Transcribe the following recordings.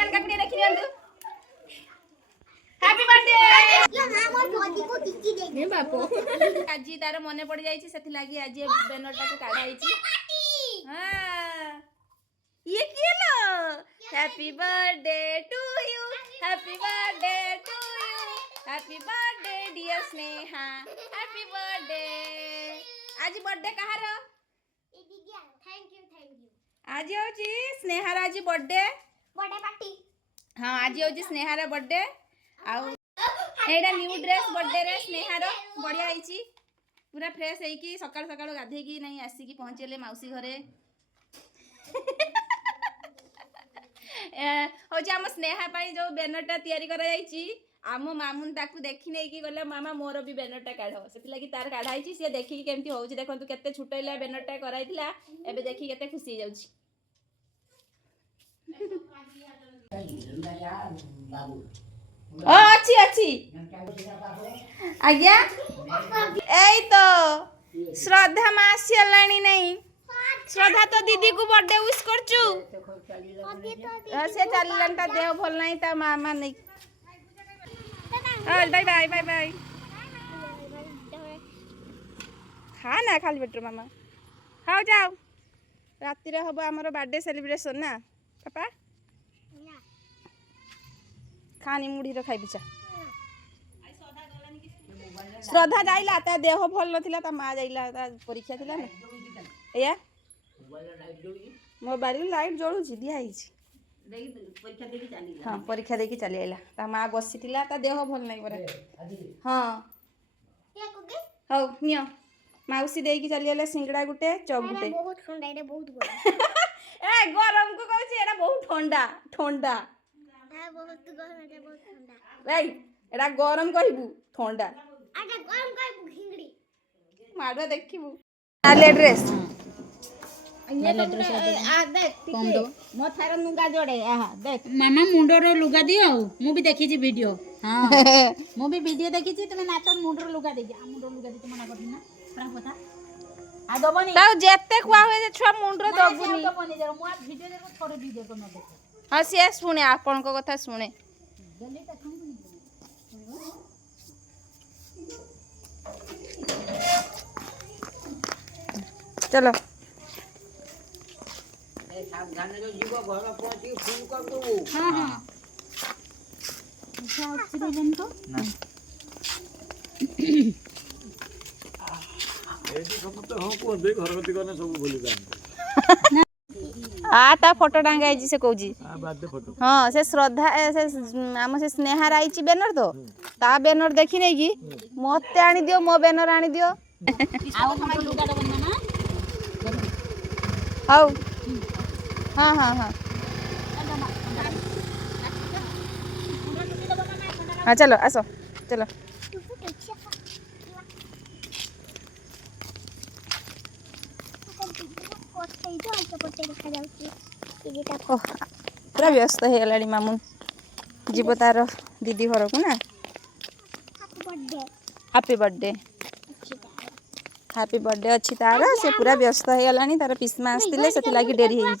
मन काकुड़ी देखि दियंतु happy birthday यो मामा body को टिक्की दे ने बापू आज तार मने पड़ जाई छी सेथि लागी आज बैनरटा को काढाई छी हां ये केलो happy birthday to you happy birthday to you happy birthday dear Sneha happy birthday आज बर्थडे कहार ए दीदी थैंक यू आज होची स्नेहा रा आज बर्थडे पार्टी हां आज होची स्नेहा रा बर्थडे आउ एडा न्यू ड्रेस बर्थडे रे स्नेहा रो बढ़िया आईची पूरा फ्रेश है कि सकाळ सकाळ गाधे की नहीं आसी की पहुंचेले माउसी घरे होची हम स्नेहा पाई जो बैनरटा तयारी करा जाईची आम मामुन ताकू देखि नै की गले मामा मोर भी बैनरटा काढो सेति लागि तार काढाईची से देखि की केमती होउची देखंतु केते छुटैला बैनरटा कराइतिला एबे देखि केते खुशी जाउची ओ अच्छी अच्छी आज्ञा एई तो श्रद्धा मासी लानी नहीं श्रद्धा तो दीदी को बर्थडे विश करचू से चललनटा देह भल नहीं ता मामा नहीं बाय बाय बाय बाय खा ना खाली बेटर मामा खाओ जाओ राति रे हबो हमर बर्थडे सेलिब्रेशन ना पापा खानी मुढ़ी रो खाई बिचा श्रद्धा जाइला ता देह भल नथिला ता मां जाइला ता परीक्षा थिला ना एया मोबाइल लाइट जळू छी दिया हिची परीक्षा देकी चली हां परीक्षा देकी चली आइला ता मां बसी थिला ता देह भल नै परे हां के कोगे हौ नियो माउसी देकी चली आइला सिंगड़ा गुटे चप गुटे बहुत ठंडा एटा बहुत गरम ए गरम को कहू छी एटा बहुत ठंडा ठंडा बहुत गरम एटा बहुत ठंडा भाई एटा गरम कहबू ठंडा आटा गरम कहबू घिंगड़ी माडवा देखिबू नाले ड्रेस नाले ड्रेस आ देख कम दो मो थारा नुगा जोड़े आहा देख मामा मुंडो रो लुगा दियो मु भी देखि छी वीडियो हां मु भी वीडियो देखि छी तुमे नाचन मुंडो रो लुगा दे आ मुंडो लुगा दे तुम ना करथि ना पूरा पता आ दबनी ताऊ जेते कुआ होय जे छुआ मुंडो दबनी दबनी जे मो वीडियो देखो थोड़े वीडियो को न देखो हाँ सी शुणे आपण को कथा शुणे चलो हाँ हाँ आ ता फोटो टांगाई से कहूँ हाँ से श्रद्धा से आम से स्नेहा आईची बैनर तो ता बैनर देखी नहीं कि मत आनी दियो मो बैनर आनी दियो हाउ हाँ हाँ हाँ हाँ चलो आसो चलो पूरा व्यस्त हो गला मामुन जीव तार दीदी घर को ना हैप्पी बर्थडे हैप्पी बर्थडे अच्छी तार से पूरा व्यस्त हो गला तार पिस्मा आसते से डेरी हो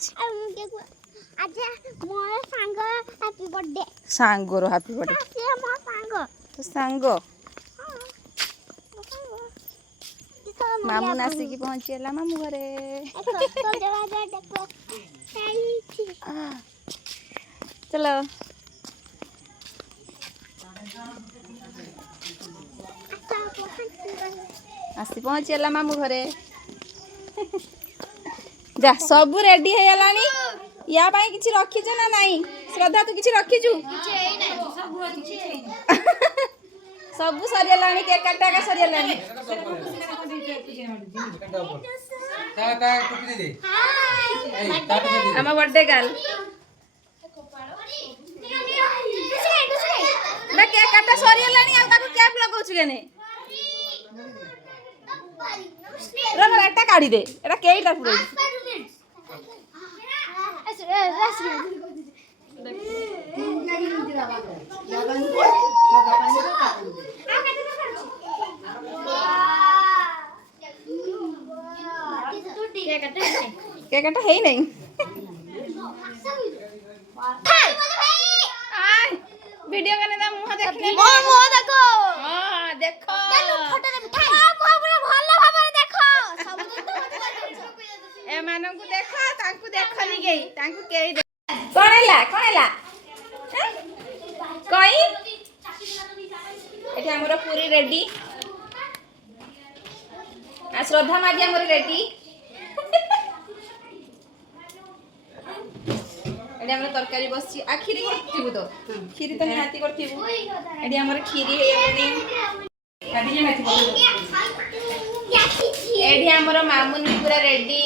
सांगोर हैप्पी बर्थडे तो सांग मामू आसिकी पहुँचेला मामू घरे चलो आसी पहुँचेला मामू घरे जा सब रेडी हो गलानी या पाई किछि रखी ना नहीं श्रद्धा तू किछि रखी छु सब सरियलानी केक काटा का सरियलानी हम बर्थडे गर्ल मैं केक काटा सरियलानी आ ताको कैप लगाउ छु केने रे एटा काढी दे एटा केईटा पुरै केक काटा है नहीं वीडियो करने दा मुंह देखने मो मुंह देखो हां देखो फोटो रे मिठाई मुंह पूरा भलो भाबरे देखो सब ए मानन को देखो तांकु देखनी गई तांकु केई कोणला कोई एठी हमरो पूरी रेडी आ श्रद्धा मागी हमरो रेडी एडी हमरो तरकारी बसची आ खीरी करथिबु तो खीरी तो निहाती करथिबु एडी हमरो खीरी हेयनी काटी जे मेथी पकड़ एडी हमरो मामुन भी पूरा रेडी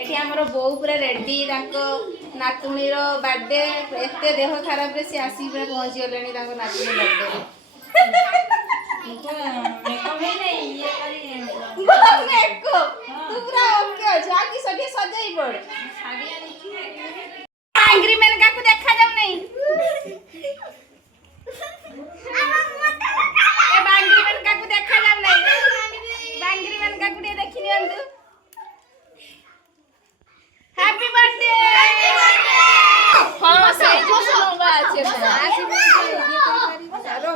एठी हमरो बो पूरा रेडी ताको नातुणी रो बर्थडे एते देह खराब रे से आसी पूरा पहुंची गलेनी ताको नातुणी बर्थडे मेको तू पूरा ओके जाकी सगे सजाई पड़ एंग्री मैन का को देखा जाऊ नहीं ए बांग्री मैन का को देखा जाऊ नहीं बांग्री मैन का को देखि नियंतु हैप्पी बर्थडे हां सही जो बात है आसी ये करो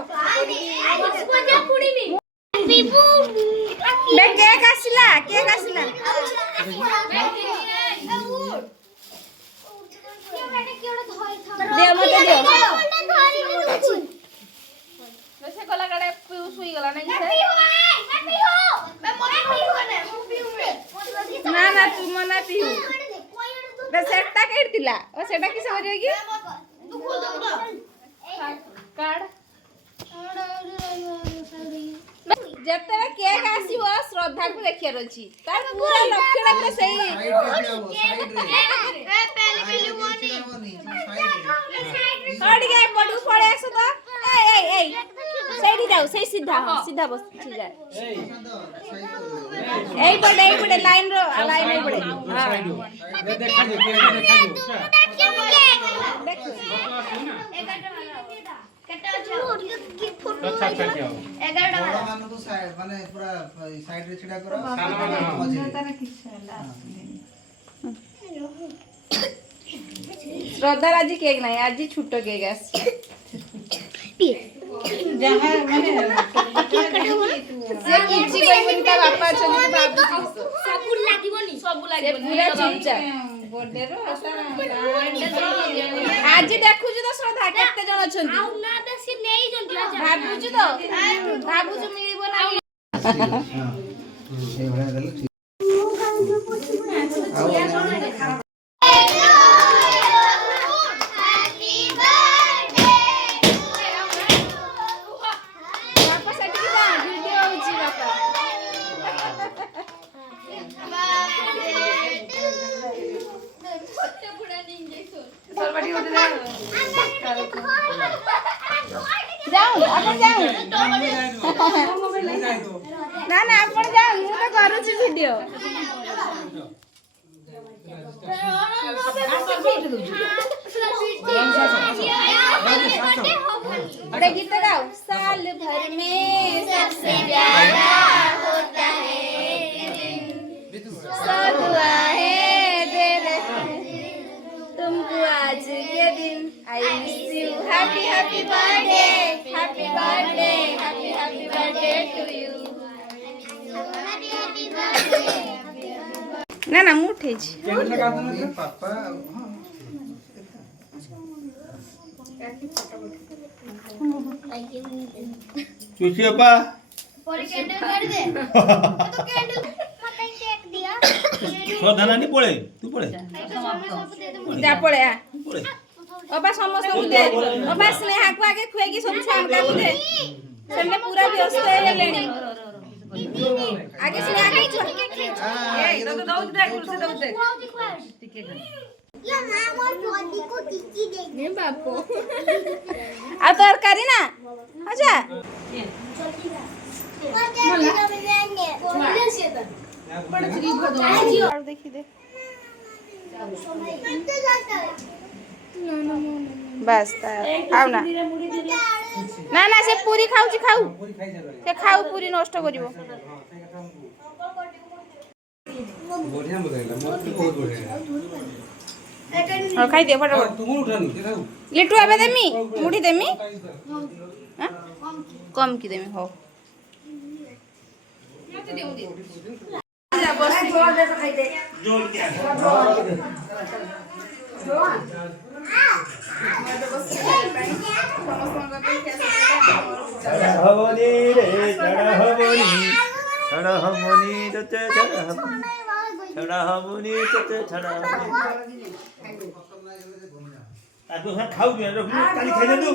मजा पुडी में बीबू बे केक आसिला दे मते दे वैसे गला गड़े सुई गला नहीं से हैप्पी हो मैं मत पीऊ ना ना तू मना पीऊ बे सेटा केट दिला ओ सेटा किसे हो जाएगी तू खोल दो कार्ड जते केक आसीबो श्रद्धा को देखिया रछि तार पूरा लक्षण पूरा सही साइड रे पहले मोनी हट गए पडू पड़े आसो तो ए साइड जाओ सही सीधा बस ठीक है ए पड़े लाइन नहीं पड़े हां देखा जो अच्छा क्या 11 मानो तो माने पूरा साइड रे छिडा करो श्रद्धा आज केक नहीं आज छोटो केक आस जहां माने से किछि कोइबनी ता बापा छनि तो बाबू सब लागिबनी पूरा चुपचाप बर्थडे रो आज देखु छु तो श्रद्धा केते जण छथि आ ना बेसी नेई जंती भाबु छु तो भाबु छु मिलिबो ना ए भरा देले ना ना आपण जाऊ मु तो करू छी वीडियो अरे गीत गाओ साल भर में सबसे प्यारा होता है सौ दुआ है दे रहे तुमको आज के दिन I miss you happy happy birthday happy birthday happy happy birthday to you ना ना मुठे छी पापा चुचियप्पा पर कैंडल कर दे तो कैंडल मत केक दिया श्रद्धा नानी पळे तू पळे जा पळे आ ओबा समस्त को दे ओबा स्नेहा को आगे खुए की सब छाम का दे सबने पूरा व्यस्त है लेनी आगे स्नेहा के छोड़ ए तो दो दे कुर्सी दो दे टिके या मां मोर छोटी को टिक्की दे ने बापो आ तरकारी ना अच्छा और देखी दे बस खाऊ ना ना ना से पूरी खाऊ छी खाऊ से खाऊ पूरी नष्ट करिवो बढ़िया बताइला मत बहुत बढ़िया ହଉ ଖାଇଦିଅ ଫଟାଫଟ। ଲିଟୁ ଏବେ ଦେମି ମୁଢ଼ି ଦେମି କମ୍ କି ଦେମି ହଉ। ହବନି ରେ ଛାଡ଼ ହବନି ଛାଡ଼ ହବନି ତତେ ଛାଡ଼ ହବନି ଛାଡ଼ ହବନି ତତେ ଛାଡ଼ ହବନି। ତାକୁ ଖାଉଛୁ ରଖିଲୁ କାଲି ଖାଇଦେଲୁ।